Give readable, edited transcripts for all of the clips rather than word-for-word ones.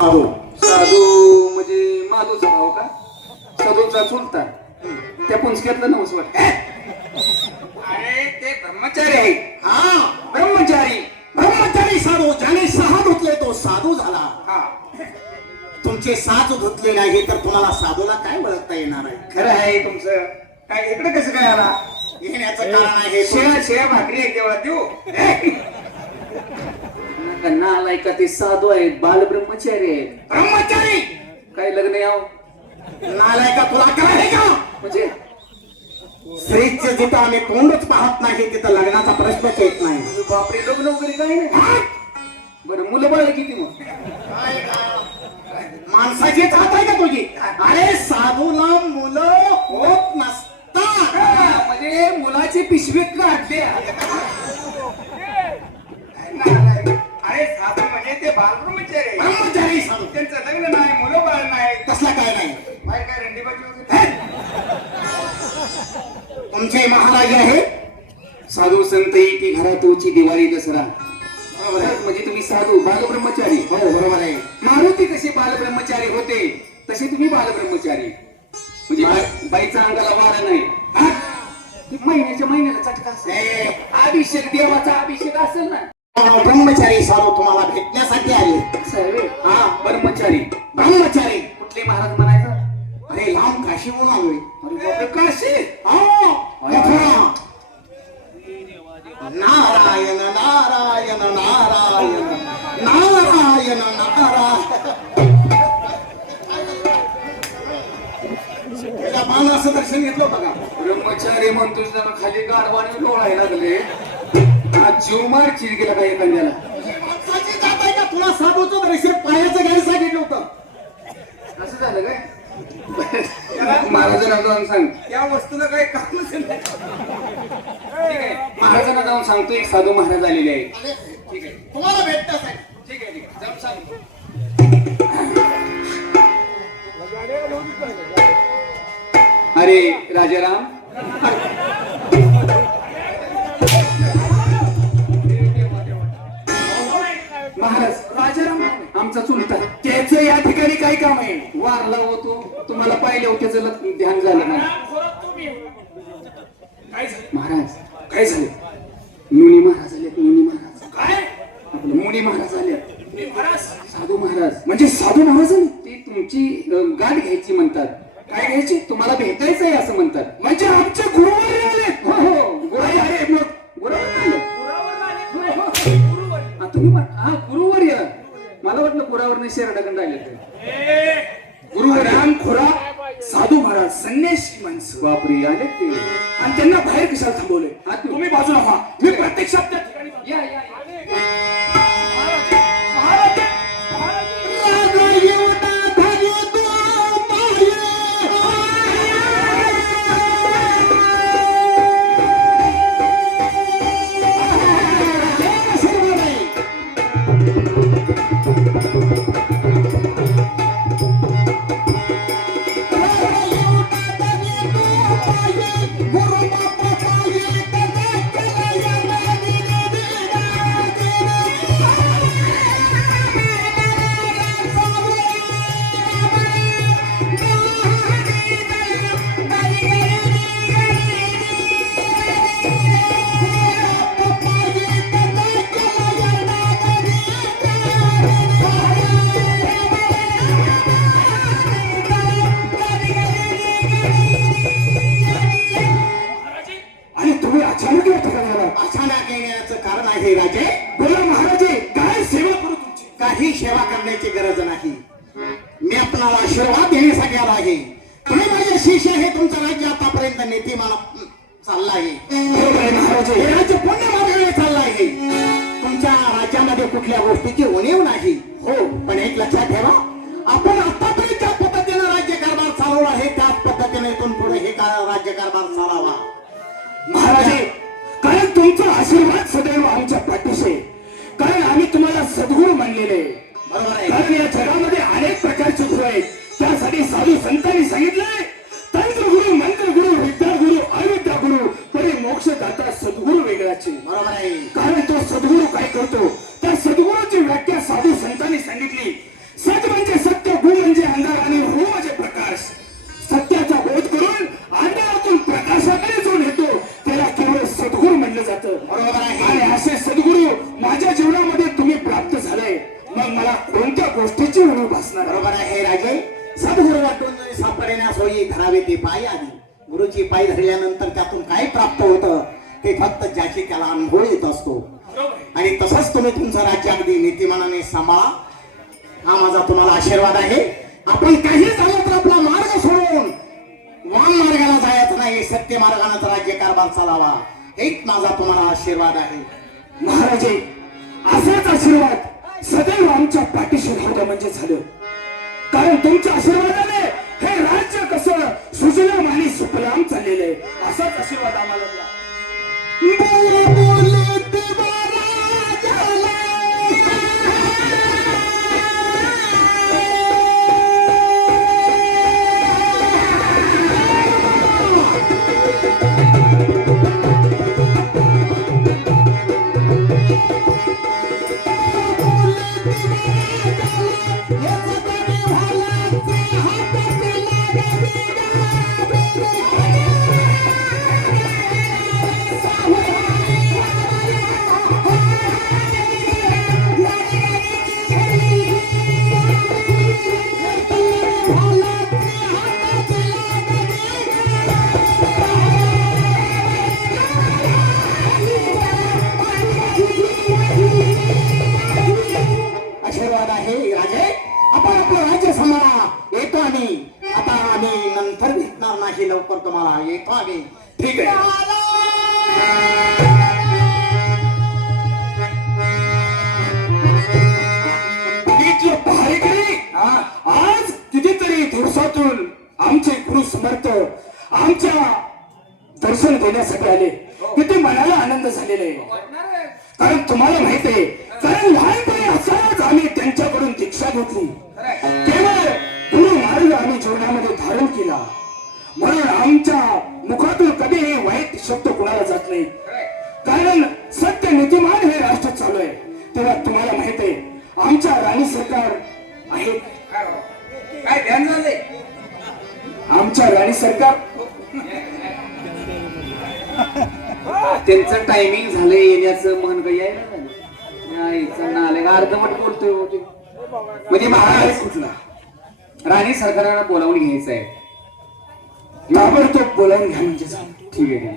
साधू साधू म्हणजे माधूचा भाऊ का? साधूचा चुलता त्या पुंचक्यातलं नवस वाटत. अरे ते ब्रह्मचारी आहे. हा ब्रह्मचारी. ब्रह्मचारी साधू ज्याने 6 धुतले तो साधू झाला. हा तुमचे 7 धुतले नाही तर तुम्हाला साधूला काय ओळखता येणार आहे? खरं आहे तुमचं. काय इकडे कसं काय आला? येण्याचं कारण आहे शेळ्या शेळ्या भाकरी एक देवळात देऊ. त्यांना आलाय का ते साधू आहेत, बाल ब्रह्मचारी आहेत. ब्रह्मचारी काय लग्न याव नालाय का तुला काय का? म्हणजे स्त्रीचं जिथं आम्ही तोंडच पाहत नाही तिथं लग्नाचा प्रश्नच येत नाही. बापरे लग्न वगैरे काय नाही. बरं मुलं बाळ किती मग? माणसाची जात आहे का तुझी? अरे साधूला मुलं होत नसतात. म्हणजे मुलाची पिशवी काढल्या. अरे साधू म्हणजे ते बालब्रह्मचारी आहे. ब्रह्मचारी साधू त्यांचं लग्न नाही, मुलं बाळ नाही. तसला काय नाही. बाहेर काय रंडीबाजी वगैरे? तुमचे महाराज आहे साधू संत ती घरातूची दिवाळी दसरा. म्हणजे तुम्ही साधू बालब्रह्मचारी. हो बरोबर आहे. मारुती कशी बालब्रह्मचारी होते तसे तुम्ही बालब्रह्मचारी. म्हणजे बाईचा अंगाला वारा नाही. हा? ते महिन्याला चटका असेल. अभिषेक देवाचा अभिषेक असेल ना. ब्रह्मचारी साधू तुम्हाला भेटण्यासाठी आले. सर्वे हा ब्रह्मचारी. ब्रह्मचारी कुठले महाराज म्हणायचं? अरे लांब काशीहून आलोय. अरे बापरे, काशी. मथुरा. नारायण नारायण नारायण नारायण नारायण. त्याच्या बाणाचं दर्शन घेतलं होतं का? ब्रह्मचारी म्हणतोय जरा खाली गाडवाने डोळायला लागले. आज जीवमार चिर गेला का एखाद्याला? माणसाची जात आहे का? तुला साधूचं दर्शन पायाचं घ्यायला सांगितलं होतं. असं झालं काय? महाराजांना जाऊन सांग. त्या वस्तूला काही काम नसेल. ठीक आहे, महाराजांना जाऊन सांगतो एक साधू महाराज आलेले आहेत. ठीक आहे तुम्हाला भेटतात आहे. ठीक आहे ठीक आहे जाऊन सांग. अरे राजाराम, महाराज राजाराम आमचा चुलता. त्याचं या ठिकाणी काय काम आहे? वारला होतो तुम्हाला पाहिलं होतं, त्याचं ध्यान झालं नाही. महाराज काय झाले? मुनी महाराज आले. मुनी महाराज काय? आपलं मुनी महाराज आले. साधू महाराज म्हणजे साधू महाराज आले. ते तुमची गाठ घ्यायची म्हणतात. काय घ्यायची? तुम्हाला भेटायचं आहे असं म्हणतात. म्हणजे आमचे गुरुवारी आले. हो हो गुरुवारी आले. मग गुरुवार आले. तुम्ही हा गुरुवार या. मला वाटलं गुरावर नाही शेरडाकडे आले ते. गुरुवार राम खोरा साधू महाराज संन्यासी माणसं. बापरे आले ते. आणि त्यांना बाहेर कशाला थांबवले? तुम्ही बाजूला व्हा. मी प्रत्यक्षात त्या ठिकाणी या या अचानक येण्याचं कारण आहे राजे. बोला महाराजे, काय सेवा करू तुमची? काही सेवा करण्याची गरज नाही. मी आपल्याला आशीर्वाद देण्यासाठी आला आहे. तुम्ही माझे शिष्य हे तुमचं राज्य आतापर्यंत नीतिमान चाललं आहे. महाराजे हे राज्य पुण्य मार्गाने चाललं आहे. तुमच्या राज्यामध्ये कुठल्या गोष्टीची उणीव नाही. हो पण एक लक्षात ठेवा, आपण आतापर्यंत ज्या पद्धतीने राज्यकारभार चालवला आहे त्याच पद्धतीने इथून पुढे हे राज्यकारभार चालावा. महाराजे, कारण तुमचा आशीर्वाद सदैव आमच्या पाठीशी. कारण आम्ही तुम्हाला सद्गुरू मानलेले. बरोबर आहे. कारण या जगामध्ये अनेक प्रकारचे गुरु आहेत. त्यासाठी साधू संतांनी सांगितलंय तंत्रगुरु, मंत्रगुरु, विद्यागुरु, अविद्यागुरु, तरी मोक्षदाता सद्गुरू वेगळाचे. बरोबर आहे. कारण तो सद्गुरू काय करतो त्या सद्गुरूची व्याख्या साधू संतांनी सांगितली. सद्गुरू कोणत्या गोष्टीची उणीव भासणार बरोबर आहे राजे. सद्गुरू वाटून सापडण्यास होई धरावे ते पाय आधी. गुरुची पाय धरल्यानंतर त्यातून काय प्राप्त होतं ते फक्त ज्याची त्याला अनुभव येत असतो. आणि तसंच तुम्ही तुमचं राज्य अगदी नीतिमानाने सांभाळा. हा माझा तुम्हाला आशीर्वाद आहे. आपण काही झालं तर आपला मार्ग सोडून वाम मार्गाला जायचं नाही, सत्य मार्गाने राज्यकारभार चालावा, हेच माझा तुम्हाला आशीर्वाद आहे. महाराजे असाच आशीर्वाद सदैव आमच्या पाठीशी राहू द्या म्हणजे झालं. कारण तुमच्या आशीर्वादाने हे राज्य कसं सुजलाम आणि सुफलाम चाललेलं आहे. असाच आशीर्वाद आम्हाला द्या. आशीर्वाद आहे राजे. आपण आपलं राज्य सांभाळा. येतो आम्ही. आता आम्ही नंतर भेटणार नाही, लवकर तुम्हाला येतो आम्ही. ठीक आहे. बघितलं पहारेकरी, आज कितीतरी दिवसातून आमचे गुरु समर्थ आमच्या दर्शन देण्यासाठी आले. किती मनाला आनंद झालेला आहे. कारण तुम्हाला माहित आहे, कारण लहानपणी असतानाच आम्ही त्यांच्याकडून दीक्षा घेतली. केवळ गुरु मार्ग आम्ही जीवनामध्ये धारण केला. म्हणून आमच्या मुखातून कधीही वाईट शब्द कुणाला जात नाही. कारण सत्य नीतिमान हे राष्ट्र चालू आहे. तेव्हा तुम्हाला माहित आहे, आमच्या राणी सरकार आहेत. काय ध्यान झालंय? आमच्या राणी सरकार त्यांचं टायमिंग झालंय येण्याचं, मन काही आहे अर्धमट बोलतोय होते. म्हणजे महाराज कुठला राणी सरकाराला बोलावून घ्यायचं आहे. ताबडतोब बोलावून घ्या म्हणजे झालं. ठीक आहे.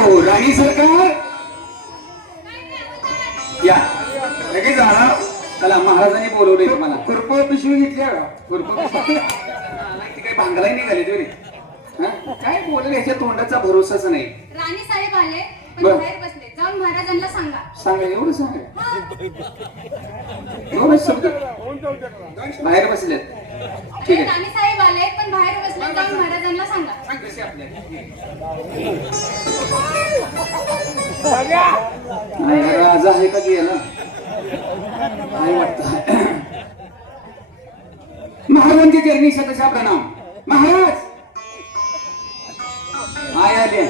हो राणी सरकार या लगेच झाला. त्याला महाराजांनी बोलवले तुम्हाला. कृपा पिशवी घेतल्या का? ते काही भांगलाही निघाले तुम्ही. काय बोलले ह्याच्या तोंडाचा भरोसाच नाही. राणी साहेब आले पण बर. बाहेर बसले. जाऊन महाराजांना सांगा. सांगा एवढं सांगा. एवढंच शब्द बाहेर बसलेत. ठीक आहे. राणी साहेब आले पण बाहेर बसले. जाऊन महाराजांना सांगा. नाही, राजा आहे का गेला नाही वाटत. महाराजांची चरणी शतशः प्रणाम. महाराज आय आले.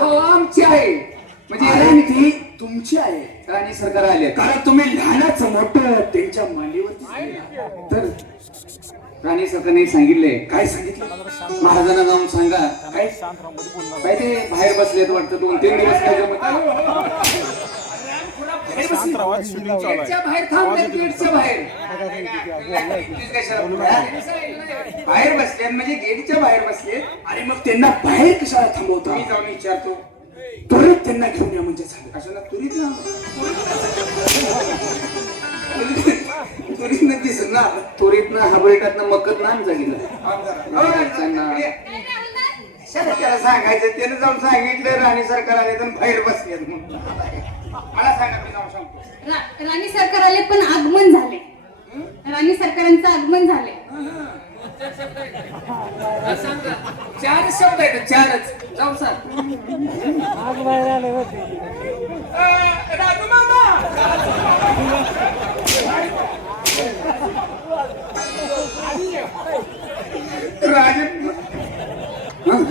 हो, आमची आहे म्हणजे आणि ती तुमची आहे. राणी सरकार आले. कारण तुम्ही लहानाचं मोठं त्यांच्या मांडीवरती झालेला. तर राणी सरकारने सांगितले. काय सांगितलं? महाराजांना जाऊन सांगा. काय काय ते बाहेर बसलेत वाटतं. 2-3 दिवस काय जमत गेटच्या बाहेर थांबलेत. गेटच्या बाहेर बाहेर बसलेत म्हणजे गेटच्या बाहेर बसलेत. आणि मग त्यांना बाहेर कशाला थांबवता? मी जाऊन विचारतो. त्वरित त्यांना घेऊन या म्हणजे झालं. कशाला तुरीत ना तुरीत दिसत ना. तुरीतनं हाबरेटातनं मकत ना जागीला. त्याला सांगायचं. त्याने जाऊन सांगितलं राणी सरकार आले तर बाहेर बसले. मला सांगा, मी जाऊन सांगतो. राणी सरकार आले पण आगमन झाले. राणी सरकारांचं आगमन झाले. चार शब्द आहेत. चारच जाऊ सांग. राजू मामा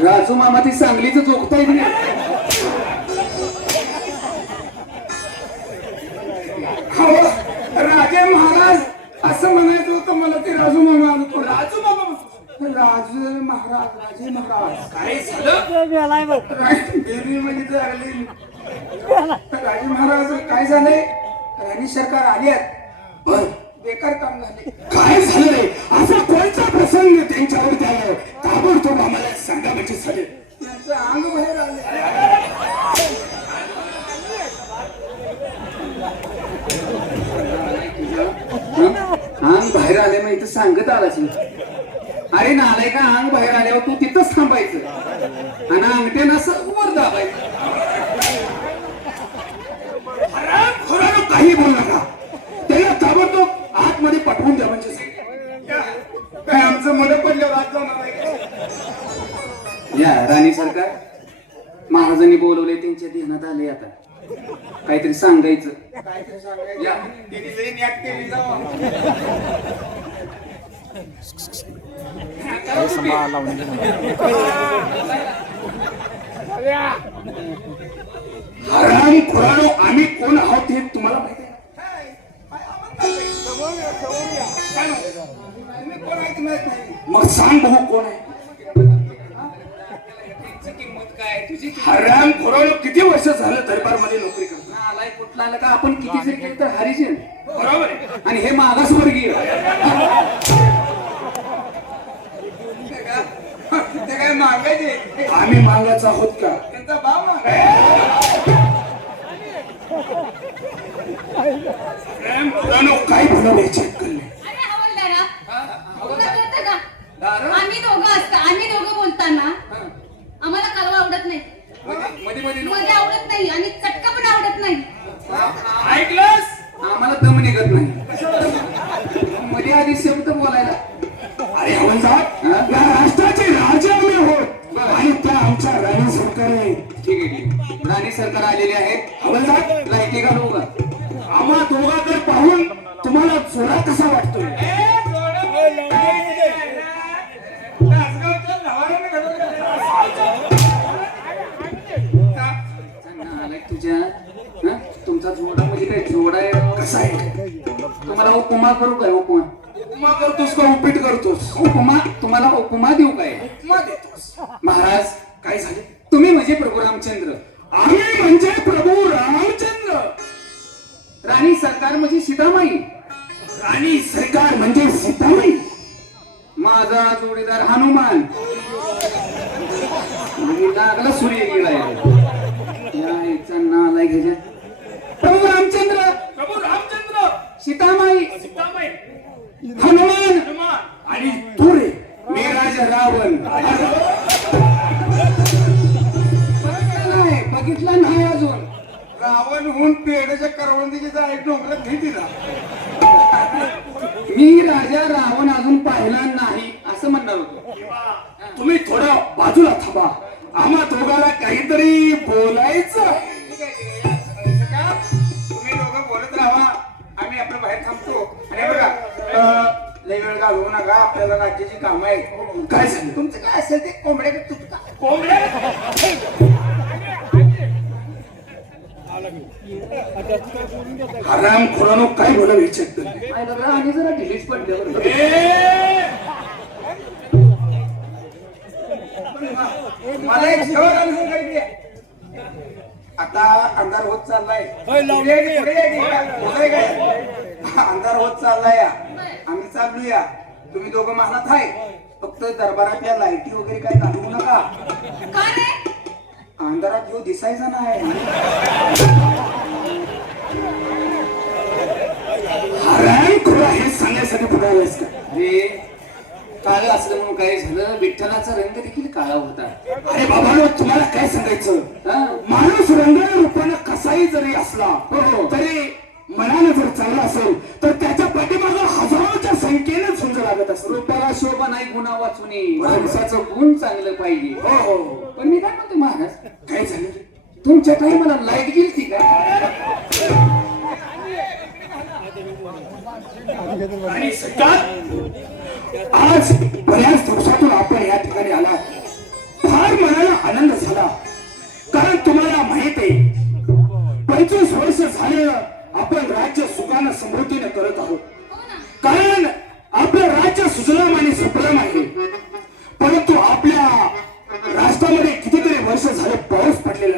राजू मामा ती सांगलीच चोखता येत नाही. राजे महाराज असं म्हणायचं होतं मला. ते राजू मामा आलो. राजू मामा राजे महाराज. राजे महाराज काय झालं? देवी म्हणजे लागली. राजे महाराज काय झालंय, राणी सरकार आली आहेत, बर बेकार काम झाले. काय झालं रे? असा कोणता प्रसंग त्यांच्यावर आला ताबडतोब आम्हाला सांगा म्हणजे झाले. त्यांचं अंग बाहेर आले. अंग बाहेर आले मग इथं सांगत आलाच नाही. अरे नालाय का, अंग बाहेर आल्यावर तू तिथंच थांबायचं आणि अंगठ्यानं असं वर दाबायचं. खरं काही बोल नका, त्याला ताबडतोब आतमध्ये पाठवून द्या म्हणजे झाले. काय आमचं मुलं पडल्यावर आज जाणार आहे का? या राणी सरकार, महाराजांनी बोलवले, त्यांच्या ध्यानात आले. आता काहीतरी सांगायचं. काहीतरी सांगायचं. या तिने लई न्याट केली जावा. हराम खुरानो आम्ही कोण आहोत हे तुम्हाला माहिती आहे? तुम्ही कोण आहे की माहित नाही. मग सांग भाऊ कोण आहे? त्यांची किंमत काय, तुझी किंमत हराम खुरानो किती वर्ष झालं दरबारमध्ये नोकरी करतो? आलाय कुठला आला का, आपण किती जरी केलं तर हरिजन बरोबर आहे. आणि हे मागासवर्गीय. ते काय मागायचे, आम्ही मागायचं आहोत का? त्यांचा भाव मागायचा. हराम खुरानो काय बोलायचे कल्ले? अरे हवालदारा, तुला कळतं का? दारू? आम्ही दोघं बोलताना आम्हाला कालवा आवडत नाही, मध्ये मध्ये मध्ये आवडत नाही आणि चटका पण आवडत नाही. ऐकलंस, आम्हाला दम निघत नाही मध्ये आधी शब्द बोलायला. अरे हवलदार, या राष्ट्राचे राजे आम्ही आहोत आणि त्या आमच्या राणी सरकार आहे. ठीक आहे, ठीक आहे. राणी सरकार आलेली आहेत. हवलदार, लायकी घालू का? आम्हा दोघांकडे पाहून तुम्हाला चोरा कसा वाटतोय? तुझ्या तुमचा जोडा म्हणजे काय जोडा आहे? कसा आहे? तुम्हाला उपमा करू काय? उपमा उपमा करतोस का उपीट करतोस? उपमा तुम्हाला उपमा देऊ काय? उपमा देतोस. महाराज, काय झाले? तुम्ही म्हणजे प्रभू रामचंद्र, आम्ही म्हणजे प्रभू रामचंद्र, राणी सरकार म्हणजे सीतामाई, राणी सरकार म्हणजे सीतामाई, माझा जोडीदार हनुमान, आणि नागला सूर्य गेलाय. या याचा नालाय घ्यायचा. प्रभू रामचंद्र, प्रभू रामचंद्र, सीतामाई, सीतामाई, हनुमान आणि तू रे मी राजा रावण. बघितला नाही अजून. रावण होऊन पेडच्या करवंदीची जाय डोंगरात नाही दिला. मी राजा रावण अजून पाहिला नाही असं म्हणणार होतो. तुम्ही थोडं बाजूला थांबा, आम्हा दोघाला काहीतरी बोलायचं. तुम्ही दोघं बोलत राहा, आम्ही आपल्या बाहेर थांबतो. आणि बघा, लई वेळ घालवू नका, आपल्याला राज्याची कामं आहेत. काय झालं? तुमचं काय असेल ते कोंबड्या तुटका. हराम खुरानो काय बोला विचारत? आणि जरा ढिलीच पडल्यावर मला एक शेवट अनुभव करायची आहे. आता अंधार होत चाललाय. पुढे ये काय? अंधार होत चाललाय. आम्ही चालूया, तुम्ही दोघं महालात आहे. फक्त दरबारातल्या लाईटी वगैरे काय घालवू नका. का रे? अंधारात येऊ दिसायचा नाही. हराम खुरा हे सांगण्यासाठी पुढायलास का? अरे काळ असलं म्हणून काय झालं, विठ्ठलाचा रंग देखील काळा होता. अरे बाबांनो, तुम्हाला काय सांगायचं? हा? माणूस रंगाने रूपाने कसाही जरी असला हो. तरी मनाने जर चांगला असेल तर त्याच्या पाठीमागे हजारोच्या संख्येने झुंज लागत असतो. रूपाला शोभा नाही, गुणा वाचुनी. माणसाचं गुण चांगलं पाहिजे. हो हो. पण मी काय म्हणतो महाराज, काय झालं? तुमच्या काही मला लाईट गेली ती काय? आणि सरकार, आज बऱ्याच दिवसातून आपण या ठिकाणी आला, फार मनाला आनंद झाला. कारण तुम्हाला माहित आहे 25 वर्ष झाले आपण राज्य सुखानं समृद्धीने करत आहोत. कारण आपलं राज्य सुजलाम आणि सुफलाम आहे. परंतु आपल्या राष्ट्रामध्ये कितीतरी वर्ष झाले पाऊस पडलेला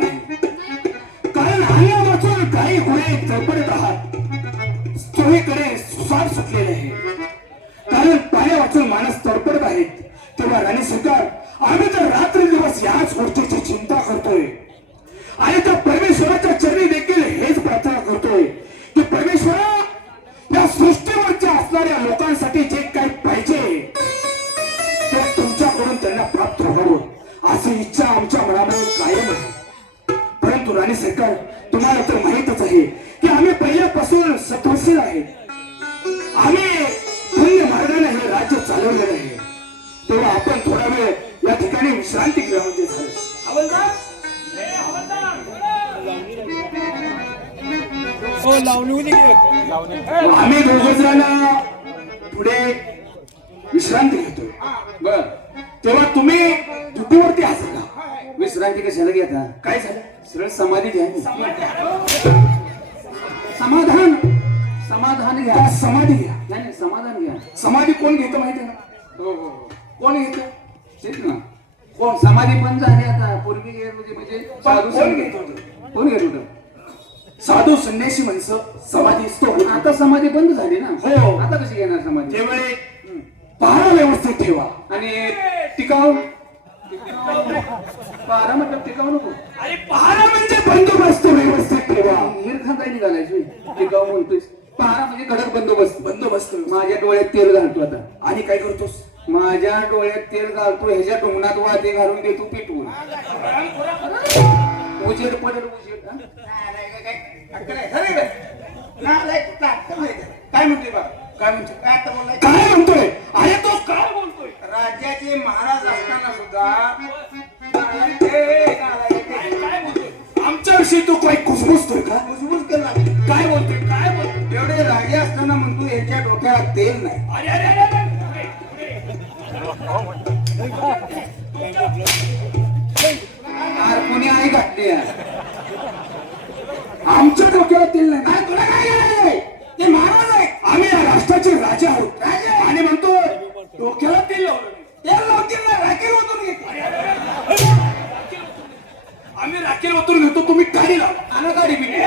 धान्य वाचून गाई घोडे चळपडत आहात. चोहीकडे सुसाट सुटलेले आहे. कारण पाण्या वाचून माणस तडपडत आहेत. तेव्हा राणी सरकार, आम्ही तर रात्रंदिवस याच गोष्टीची चिंता करतोय आणि त्या परमेश्वराच्या चरणी देखील हेच प्रार्थना करतोय की परमेश्वरा, या सृष्टीवरच्या असणाऱ्या लोकांसाठी जे काही पाहिजे ते तुमच्याकडून त्यांना प्राप्त व्हावं अशी इच्छा आमच्या मनामध्ये कायम आहे. परंतु राणी सरकार, तुम्हाला तर माहितच आहे की आम्ही पहिल्यापासून सत्वशील आहेत. आम्ही पुण्य मार्गाने हे राज्य चालवलेलं आहे. तेव्हा आपण थोडा वेळ या ठिकाणी विश्रांती घ्या म्हणजे झालं. आम्ही दोघ जण पुढे विश्रांती घेतोय. बर, तेव्हा तुम्ही ड्युटीवरती हजर का? विश्रांती कशाला घेता? काय झालं? सरळ समाधी घ्या. समाधान समाधान घ्या. त्या समाधी घ्या. नाही नाही, समाधान घ्या. समाधी कोण घेतं माहिती आहे ना? हो हो हो, कोण घेतं? तेच ना. कोण समाधी पण झाली आता पूर्वी म्हणजे साधू कोण घेत होतं? कोण घेत होतं? साधू संन्यासी माणसं समाधी होती. आता समाधी बंद झाली ना. हो. आता कशी घेणार समाधी? त्यावेळी पहारा व्यवस्थित ठेवा. आणि टिकाव पारा मतलब टिकाव नको. आणि पहारा म्हणजे बंदोबस्त व्यवस्थित ठेवा. हिरखा काय निघालायची? टिकाव म्हणतोय. पहारा म्हणजे कडक बंदोबस्त. बंदोबस्त. माझ्या डोळ्यात तेल घालतो आता. आणि काय करतोस? माझ्या डोळ्यात तेल घालतो, ह्याच्या टोंगणात वाते घालून देतो पिटवून. उजेड पडेल उजेड. हा? काय म्हणतोय बा? काय म्हणतोय? काय आता बोललाय? काय म्हणतोय? अरे तो काय बोलतोय? राज्याचे महाराज असताना सुद्धा आमच्याविषयी तू काय कुसबुसतोय का? कुजबुज केला. काय बोलतोय? काय बोलतोय? एवढे राजे असताना म्हणतो यांच्या डोक्यात तेल नाही. अरे अरे अरे अरे. अरे कोणी आई घातली आहे? आमच्या डोक्याला तेल नाही. काय तुला काय करायचंय? ते महाराज आहे. आम्ही या राष्ट्राचे राजे आहोत. राजे? आणि म्हणतो डोक्याला तेल लावलं नाही. तेल लावतील ना, राखेल ओतून घेतो. आम्ही राखेल ओतून घेतो, तुम्ही गाडी लावा. आणा गाडी बिडी.